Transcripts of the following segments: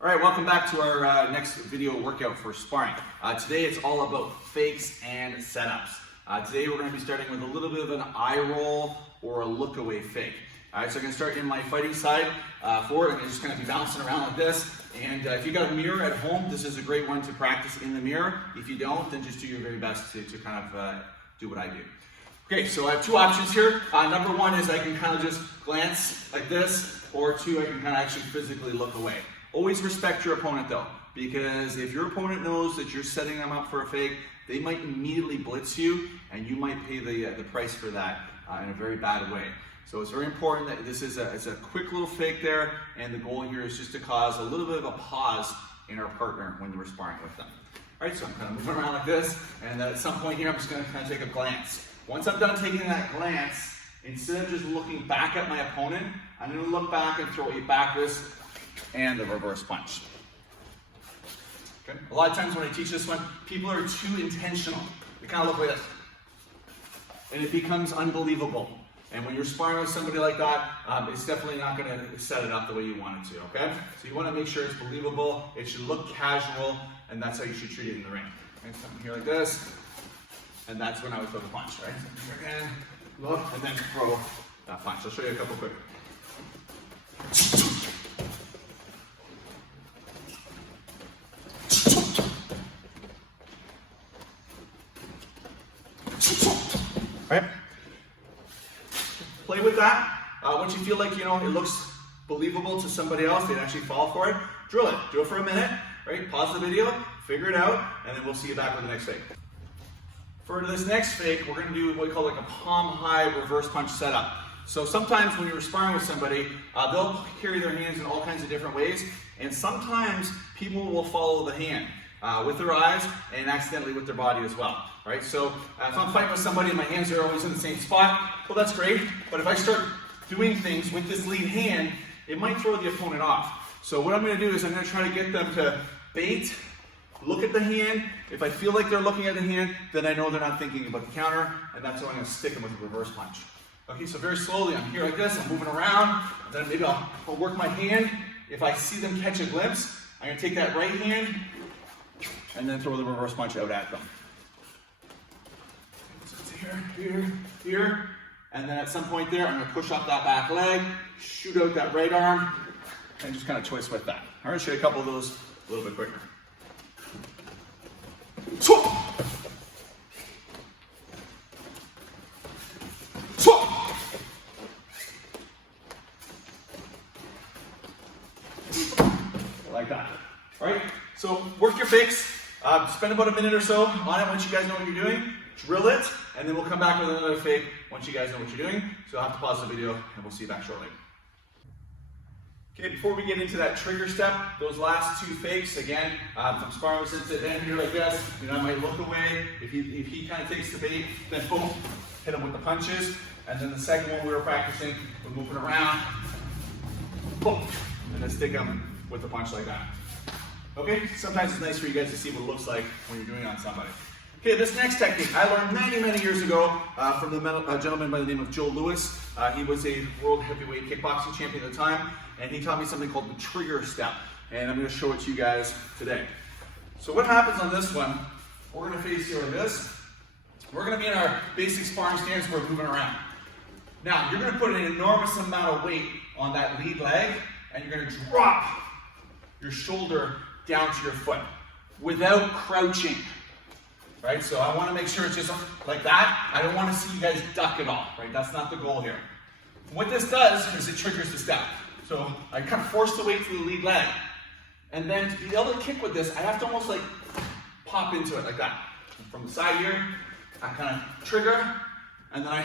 All right, welcome back to our next video workout for sparring. Today it's all about fakes and setups. Today we're going to be starting with a little bit of an eye roll or a look away fake. All right, so I'm going to start in my fighting side forward. I'm just going to be bouncing around like this. And if you've got a mirror at home, this is a great one to practice in the mirror. If you don't, then just do your very best to kind of do what I do. Okay, so I have two options here. Number one is I can kind of just glance like this, or two, I can kind of actually physically look away. Always respect your opponent though, because if your opponent knows that you're setting them up for a fake, they might immediately blitz you, and you might pay the price for that in a very bad way. So it's very important that this is a quick little fake there, and the goal here is just to cause a little bit of a pause in our partner when we're sparring with them. All right, so I'm kind of moving around like this, and then at some point here, I'm just going to kind of take a glance. Once I'm done taking that glance, instead of just looking back at my opponent, I'm going to look back and throw a back wrist and the reverse punch. Okay. A lot of times when I teach this one, people are too intentional. They kind of look like this. And it becomes unbelievable. And when you're sparring with somebody like that, it's definitely not going to set it up the way you want it to, okay? So you want to make sure it's believable, it should look casual, and that's how you should treat it in the ring. Okay, something here like this, and that's when I would throw the punch, right? So here again, look, and then throw that punch. I'll show you a couple quick. Right? Play with that. Once you feel like, it looks believable to somebody else, they'd actually fall for it, drill it. Do it for a minute, right? Pause the video, figure it out, and then we'll see you back with the next fake. For this next fake, we're going to do what we call like a palm high reverse punch setup. So sometimes when you're sparring with somebody, they'll carry their hands in all kinds of different ways, and sometimes people will follow the hand with their eyes and accidentally with their body as well. Right? So if I'm fighting with somebody and my hands are always in the same spot, well, that's great. But if I start doing things with this lead hand, it might throw the opponent off. So what I'm going to do is I'm going to try to get them to bait, look at the hand. If I feel like they're looking at the hand, then I know they're not thinking about the counter, and that's when I'm going to stick them with a reverse punch. Okay, so very slowly, I'm here like this, I'm moving around, and then maybe I'll work my hand. If I see them catch a glimpse, I'm going to take that right hand and then throw the reverse punch out at them. Here, and then at some point there, I'm going to push up that back leg, shoot out that right arm, and just kind of twist with that. I'm going to show you a couple of those a little bit quicker. Like that. All right, so work your fakes. Spend about a minute or so on it once you guys know what you're doing. Drill it, and then we'll come back with another fake once you guys know what you're doing. So I'll have to pause the video, and we'll see you back shortly. Okay, before we get into that trigger step, those last two fakes, again, if I'm sparring with the end here like this, I might look away. If he kind of takes the bait, then boom, hit him with the punches. And then the second one we were practicing, we're moving around, boom, and then stick him with the punch like that. Okay, sometimes it's nice for you guys to see what it looks like when you're doing it on somebody. Okay, this next technique I learned many years ago from the gentleman by the name of Joe Lewis. He was a world heavyweight kickboxing champion at the time, and he taught me something called the trigger step, and I'm going to show it to you guys today. So what happens on this one, we're going to face here like this. We're going to be in our basic sparring stance where we're moving around. Now, you're going to put an enormous amount of weight on that lead leg, and you're going to drop your shoulder down to your foot without crouching. Right, so I want to make sure it's just like that. I don't want to see you guys duck at all, right? That's not the goal here. What this does is it triggers the step. So I kind of force the weight to the lead leg. And then to be able to kick with this, I have to almost like pop into it like that. From the side here, I kind of trigger, and then I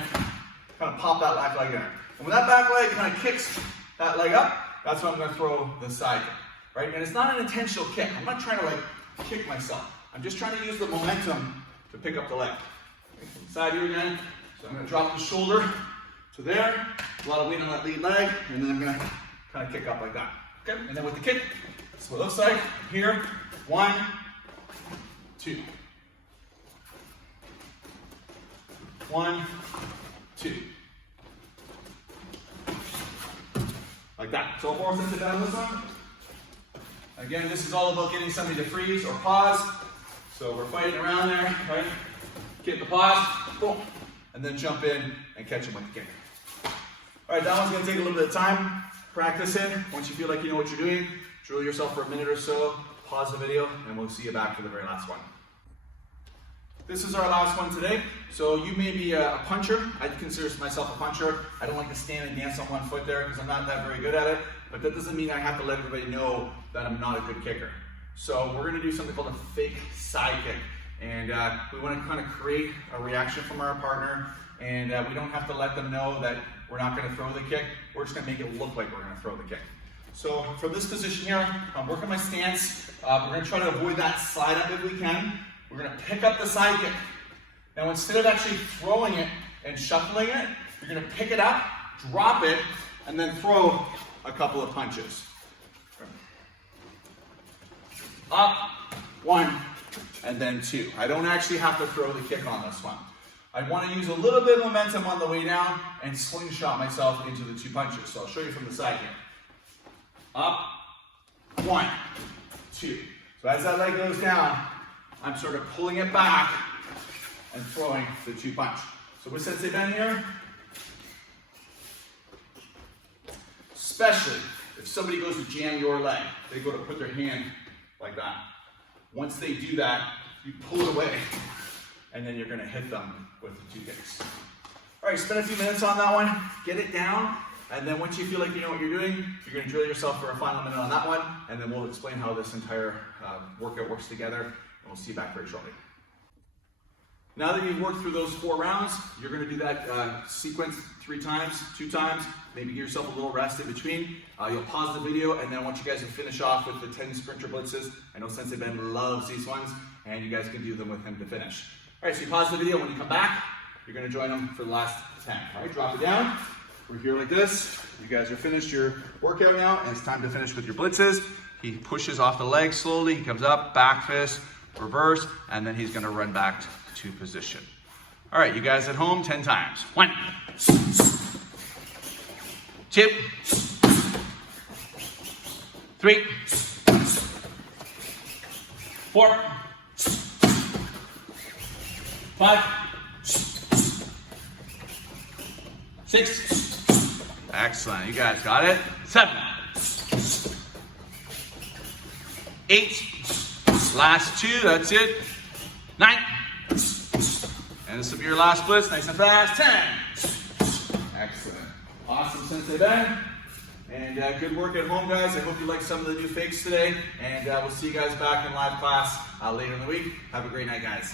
kind of pop that back leg in. And when that back leg kind of kicks that leg up, that's when I'm going to throw the side kick, right? And it's not an intentional kick. I'm not trying to like kick myself. I'm just trying to use the momentum to pick up the leg. Okay, from the side here again. So I'm going to drop the shoulder to there. A lot of weight on that lead leg. And then I'm going to kind of kick up like that. Okay? And then with the kick, that's what it looks like. Here, 1, 2. 1, 2. Like that. So 4 sets it down this one. Again, this is all about getting somebody to freeze or pause. So we're fighting around there, right? Get the pause, boom, and then jump in and catch him with the kick. All right, that one's gonna take a little bit of time. Practice it. Once you feel like you know what you're doing, drill yourself for a minute or so, pause the video, and we'll see you back for the very last one. This is our last one today. So you may be a puncher. I consider myself a puncher. I don't like to stand and dance on one foot there because I'm not that very good at it. But that doesn't mean I have to let everybody know that I'm not a good kicker. So we're gonna do something called a fake side kick. And we wanna kind of create a reaction from our partner. And we don't have to let them know that we're not gonna throw the kick. We're just gonna make it look like we're gonna throw the kick. So from this position here, I'm working my stance. We're gonna try to avoid that slide up if we can. We're gonna pick up the side kick. Now instead of actually throwing it and shuffling it, you're gonna pick it up, drop it, and then throw a couple of punches. Up, one, and then two. I don't actually have to throw the kick on this one. I wanna use a little bit of momentum on the way down and slingshot myself into the two punches. So I'll show you from the side here. Up, one, two. So as that leg goes down, I'm sort of pulling it back and throwing the two punch. So with Sensei Ben here, especially if somebody goes to jam your leg, they go to put their hand like that. Once they do that, you pull it away, and then you're gonna hit them with the two kicks. All right, spend a few minutes on that one, get it down, and then once you feel like you know what you're doing, you're gonna drill yourself for a final minute on that one, and then we'll explain how this entire workout works together, and we'll see you back very shortly. Now that you've worked through those 4 rounds, you're gonna do that sequence 3 times, 2 times, maybe give yourself a little rest in between. You'll pause the video, and then once you guys have finished off with the 10 sprinter blitzes, I know Sensei Ben loves these ones, and you guys can do them with him to finish. All right, so you pause the video. When you come back, you're gonna join him for the last 10. All right, drop it down. We're here like this. You guys are finished your workout now, and it's time to finish with your blitzes. He pushes off the leg slowly. He comes up, back fist, reverse, and then he's gonna run back to position. All right, you guys at home, 10 times. 1, 2, 3, 4, 5, 6. Excellent, you guys got it. 7, 8. Last 2, that's it. 9. And this will be your last blitz, nice and fast. 10. Excellent. Awesome, Sensei Ben. And good work at home, guys. I hope you liked some of the new fakes today. And we'll see you guys back in live class later in the week. Have a great night, guys.